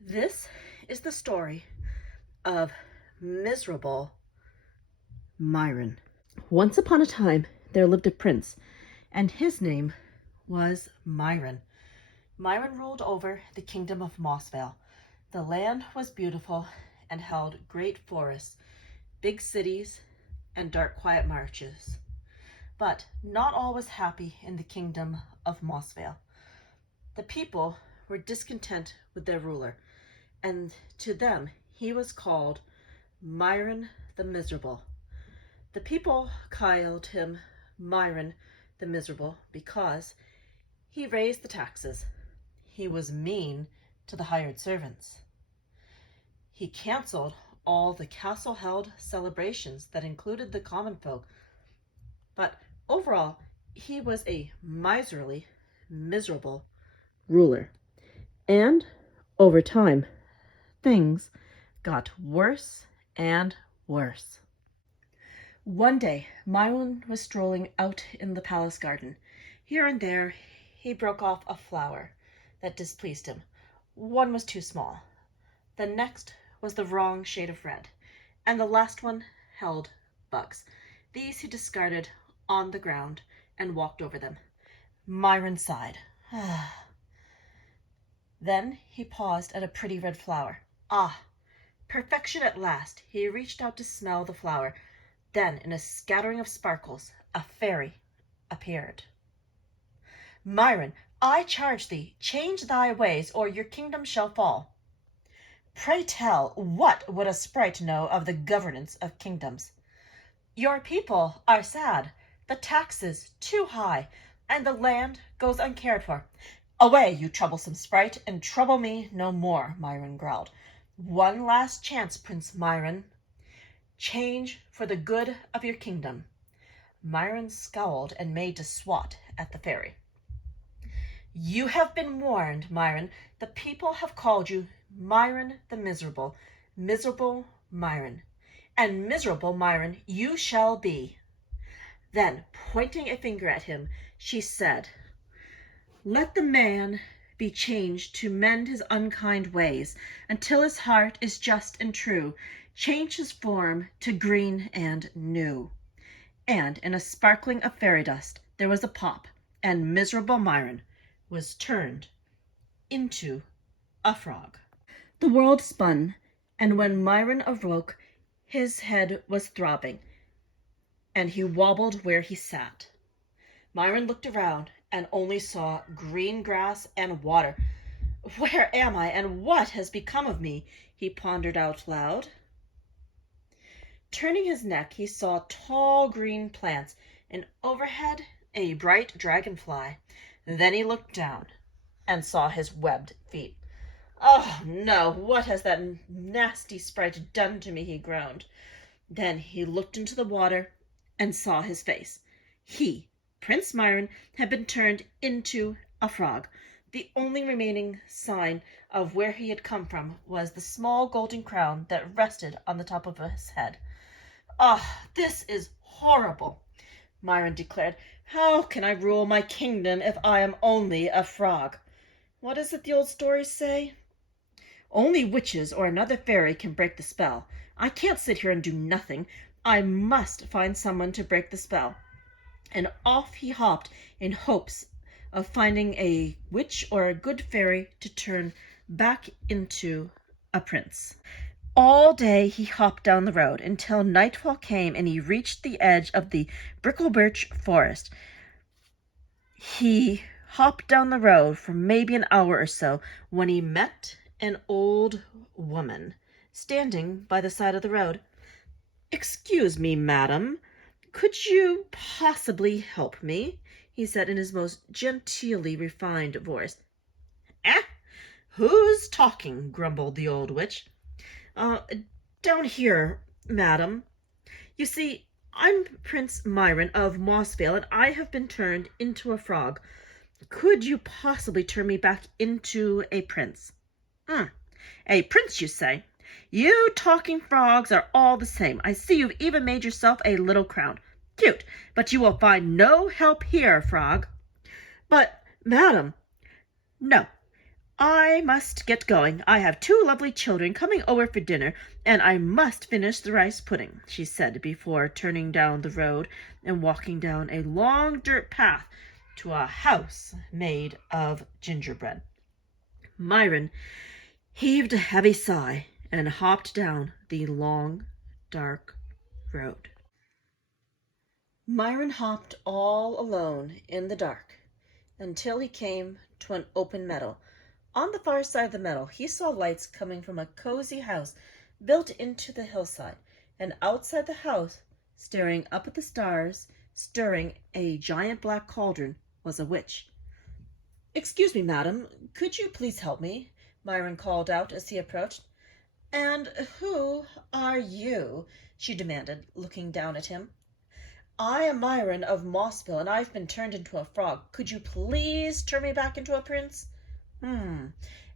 This is the story of Miserable Myron. Once upon a time, there lived a prince, and his name was Myron. Myron ruled over the kingdom of Mossvale. The land was beautiful and held great forests, big cities, and dark, quiet marshes. But not all was happy in the kingdom of Mossvale. The people were discontent with their ruler, and to them he was called Myron the Miserable. The people called him Myron the Miserable because he raised the taxes. He was mean to the hired servants. He canceled all the castle-held celebrations that included the common folk. But overall, he was a miserly, miserable ruler. And over time, things got worse and worse. One day, Myron was strolling out in the palace garden. Here and there, he broke off a flower that displeased him. One was too small. The next was the wrong shade of red, and the last one held bugs. These he discarded on the ground and walked over them. Myron sighed. Then he paused at a pretty red flower. Ah, perfection at last. He reached out to smell the flower. Then, in a scattering of sparkles, a fairy appeared. Myron, I charge thee, change thy ways, or your kingdom shall fall. Pray tell, what would a sprite know of the governance of kingdoms? Your people are sad, the taxes too high, and the land goes uncared for. Away, you troublesome sprite, and trouble me no more, Myron growled. One last chance, Prince Myron. Change for the good of your kingdom. Myron scowled and made to swat at the fairy. You have been warned, Myron. The people have called you Myron the Miserable, Miserable Myron. And Miserable Myron you shall be. Then, pointing a finger at him, she said, Let the man be changed to mend his unkind ways, until his heart is just and true. Change his form to green and new. And in a sparkling of fairy dust there was a pop, and Miserable Myron was turned into a frog. The world spun, and when Myron awoke, his head was throbbing, and he wobbled where he sat. Myron looked around and only saw green grass and water. Where am I, and what has become of me? He pondered out loud. Turning his neck, he saw tall green plants, and overhead a bright dragonfly. Then he looked down and saw his webbed feet. Oh, no, what has that nasty sprite done to me? He groaned. Then he looked into the water and saw his face. He, Prince Myron, had been turned into a frog. The only remaining sign of where he had come from was the small golden crown that rested on the top of his head. Ah, this is horrible, Myron declared. How can I rule my kingdom if I am only a frog? What is it the old stories say? Only witches or another fairy can break the spell. I can't sit here and do nothing. I must find someone to break the spell. And off he hopped in hopes of finding a witch or a good fairy to turn back into a prince. All day he hopped down the road until nightfall came and he reached the edge of the bricklebirch forest. He hopped down the road for maybe an hour or so when he met an old woman standing by the side of the road. Excuse me, madam, could you possibly help me? He said in his most genteelly refined voice. Eh? Who's talking? Grumbled the old witch. Down here, madam. You see, I'm Prince Myron of Mossvale, and I have been turned into a frog. Could you possibly turn me back into a prince? A prince, you say? You talking frogs are all the same. I see you've even made yourself a little crown. Cute, but you will find no help here, frog. But, madam, no, I must get going. I have two lovely children coming over for dinner, and I must finish the rice pudding, she said before turning down the road and walking down a long dirt path to a house made of gingerbread. Myron heaved a heavy sigh and hopped down the long, dark road. Myron hopped all alone in the dark until he came to an open meadow. On the far side of the meadow, he saw lights coming from a cozy house built into the hillside, and outside the house, staring up at the stars, stirring a giant black cauldron, was a witch. "Excuse me, madam, could you please help me?" Myron called out as he approached. "And who are you?" she demanded, looking down at him. "I am Myron of Mossville, and I've been turned into a frog. Could you please turn me back into a prince?"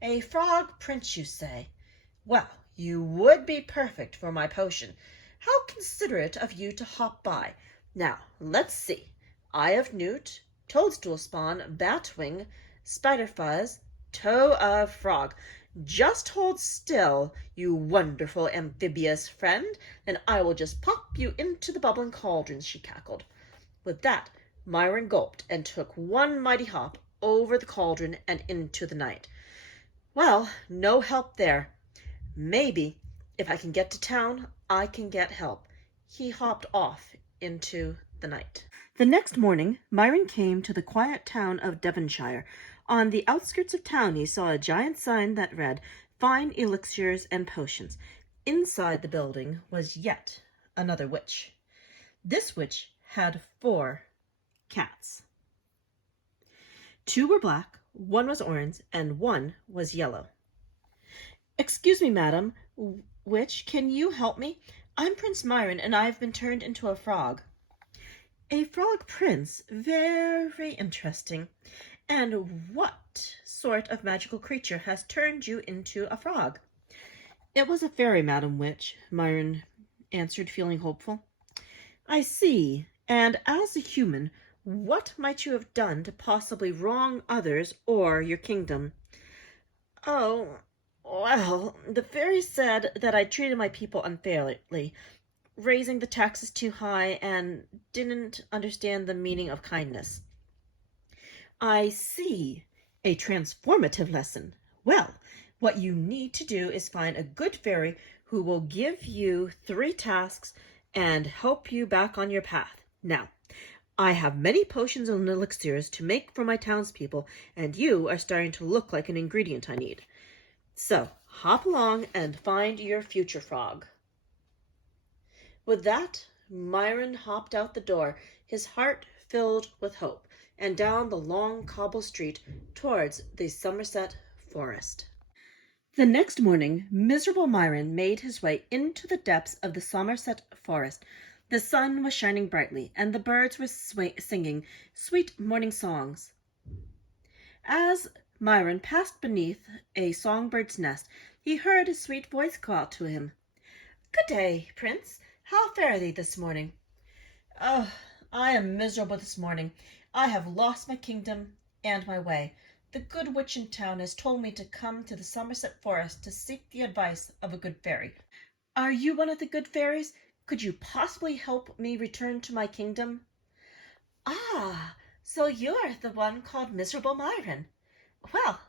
A frog prince, you say? Well, you would be perfect for my potion. How considerate of you to hop by. Now, let's see. Eye of newt, toadstool spawn, batwing, spider fuzz, toe of frog. Just hold still, you wonderful amphibious friend, and I will just pop you into the bubbling cauldron, she cackled. With that, Myron gulped and took one mighty hop over the cauldron and into the night. Well, no help there. Maybe, if I can get to town, I can get help. He hopped off into the night. The next morning, Myron came to the quiet town of Devonshire. On the outskirts of town, he saw a giant sign that read, "Fine elixirs and potions." Inside the building was yet another witch. This witch had 4 cats. 2 were black, 1 was orange, and 1 was yellow. "Excuse me, madam, witch, can you help me? I'm Prince Myron, and I've been turned into a frog." "A frog prince? Very interesting. And what sort of magical creature has turned you into a frog?" "It was a fairy, Madam Witch," Myron answered, feeling hopeful. "I see. And as a human, what might you have done to possibly wrong others or your kingdom?" "Oh, well, the fairy said that I treated my people unfairly, raising the taxes too high, and didn't understand the meaning of kindness." "I see. A transformative lesson. Well, what you need to do is find a good fairy who will give you 3 tasks and help you back on your path. Now, I have many potions and elixirs to make for my townspeople, and you are starting to look like an ingredient I need. So, hop along and find your future frog." With that, Myron hopped out the door, his heart filled with hope, and down the long cobble street towards the Somerset Forest. The next morning, Miserable Myron made his way into the depths of the Somerset Forest. The sun was shining brightly, and the birds were singing sweet morning songs. As Myron passed beneath a songbird's nest, he heard a sweet voice call to him. "Good day, Prince. How fare thee this morning?" "Oh, I am miserable this morning. I have lost my kingdom and my way. The good witch in town has told me to come to the Somerset Forest to seek the advice of a good fairy." "Are you one of the good fairies? Could you possibly help me return to my kingdom?" "Ah, so you are the one called Miserable Myron. Well,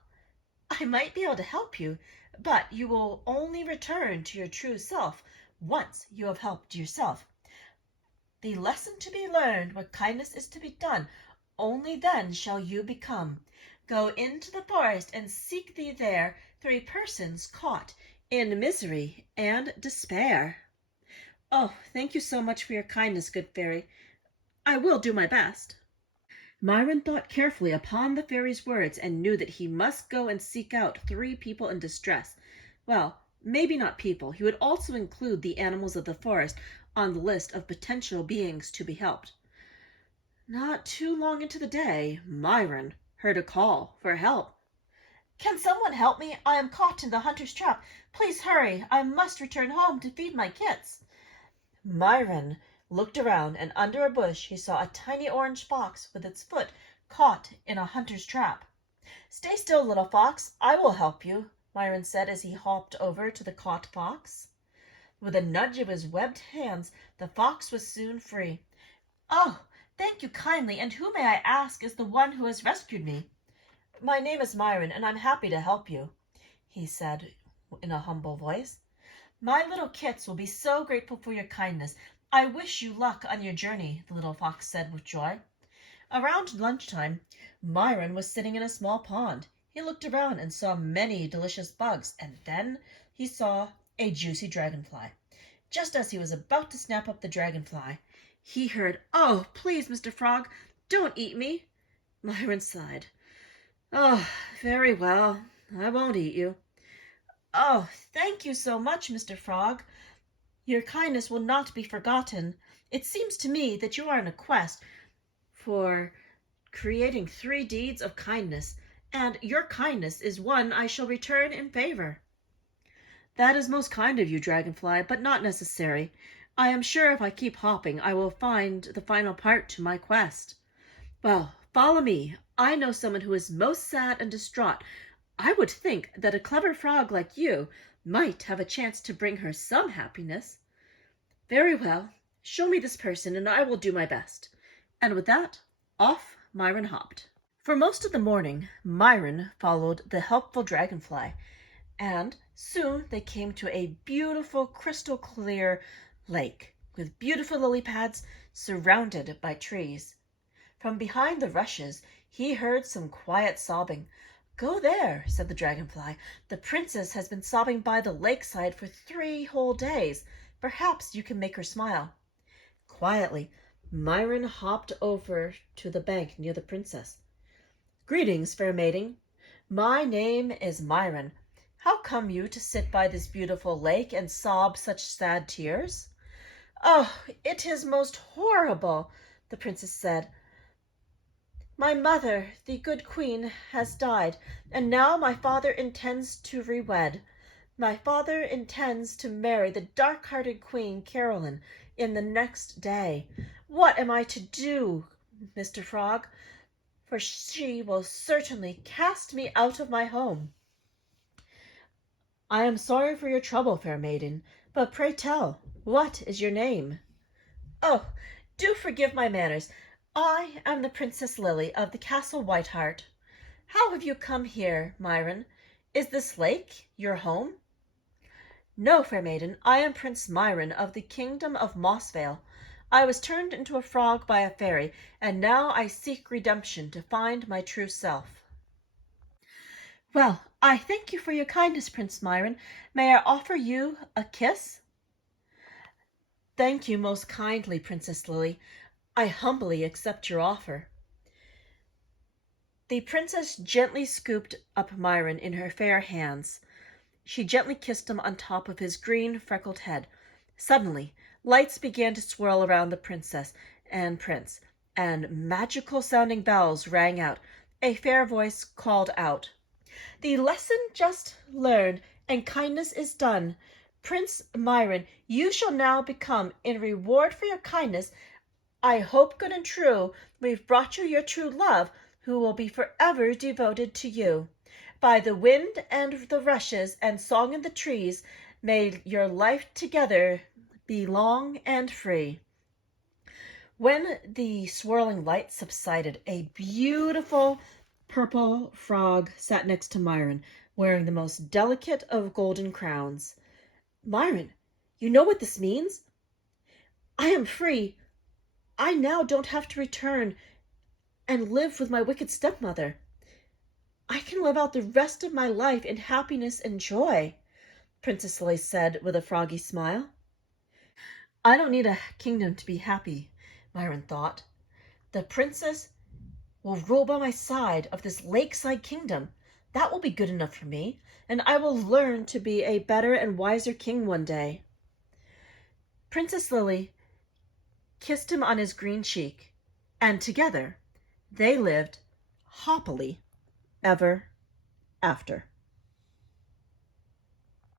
I might be able to help you, but you will only return to your true self once you have helped yourself. The lesson to be learned where kindness is to be done, only then shall you become. Go into the forest and seek thee there 3 persons caught in misery and despair." "Oh, thank you so much for your kindness, good fairy. I will do my best." Myron thought carefully upon the fairy's words and knew that he must go and seek out 3 people in distress. Well, maybe not people. He would also include the animals of the forest on the list of potential beings to be helped. Not too long into the day, Myron heard a call for help. "Can someone help me? I am caught in the hunter's trap. Please hurry. I must return home to feed my kits." Myron looked around, and under a bush he saw a tiny orange fox with its foot caught in a hunter's trap. Stay still, little fox. I will help you, Myron said as he hopped over to the caught fox. With a nudge of his webbed hands, the fox was soon free. Oh, thank you kindly, and who may I ask is the one who has rescued me? My name is Myron, and I'm happy to help you, he said in a humble voice. My little kits will be so grateful for your kindness. I wish you luck on your journey, the little fox said with joy. Around lunchtime, Myron was sitting in a small pond. He looked around and saw many delicious bugs, and then he saw a juicy dragonfly. Just as he was about to snap up the dragonfly, he heard, "Oh, please, Mr. Frog, don't eat me." Myron sighed. "Oh, very well. I won't eat you." "Oh, thank you so much, Mr. Frog. Your kindness will not be forgotten. It seems to me that you are on a quest for creating 3 deeds of kindness, and your kindness is one I shall return in favor." "That is most kind of you, Dragonfly, but not necessary. I am sure if I keep hopping, I will find the final part to my quest." "Well, follow me. I know someone who is most sad and distraught. I would think that a clever frog like you might have a chance to bring her some happiness." "Very well. Show me this person, and I will do my best." And with that, off Myron hopped. For most of the morning, Myron followed the helpful dragonfly, and soon they came to a beautiful crystal clear lake with beautiful lily pads surrounded by trees. From behind the rushes, he heard some quiet sobbing. "Go there," said the dragonfly. "The princess has been sobbing by the lakeside for 3 whole days. Perhaps you can make her smile." Quietly, Myron hopped over to the bank near the princess. "Greetings, fair maiden. My name is Myron. How come you to sit by this beautiful lake and sob such sad tears?" "Oh, it is most horrible," the princess said. "My mother, the good queen, has died, and now my father intends to re-wed. My father intends to marry the dark-hearted Queen Caroline in the next day. What am I to do, Mr. Frog? For she will certainly cast me out of my home." "I am sorry for your trouble, fair maiden, but pray tell, what is your name?" "Oh, do forgive my manners. I am the Princess Lily of the Castle Whiteheart. How have you come here, Myron? Is this lake your home?" "No, fair maiden, I am Prince Myron of the Kingdom of Mossvale. I was turned into a frog by a fairy, and now I seek redemption to find my true self." "Well, I thank you for your kindness, Prince Myron. May I offer you a kiss?" "Thank you most kindly, Princess Lily. I humbly accept your offer." The princess gently scooped up Myron in her fair hands. She gently kissed him on top of his green freckled head. Suddenly, lights began to swirl around the princess and prince, and magical sounding bells rang out. A fair voice called out, "The lesson just learned, and kindness is done. Prince Myron, you shall now become, in reward for your kindness, I hope good and true, we've brought you your true love, who will be forever devoted to you. By the wind and the rushes and song in the trees, may your life together be long and free." When the swirling lights subsided, a beautiful purple frog sat next to Myron, wearing the most delicate of golden crowns. "Myron, you know what this means? I am free. I now don't have to return and live with my wicked stepmother. I can live out the rest of my life in happiness and joy," Princess Lily said with a froggy smile. "I don't need a kingdom to be happy," Myron thought. "The princess will rule by my side of this lakeside kingdom. That will be good enough for me, and I will learn to be a better and wiser king one day." Princess Lily kissed him on his green cheek, and together they lived happily ever after.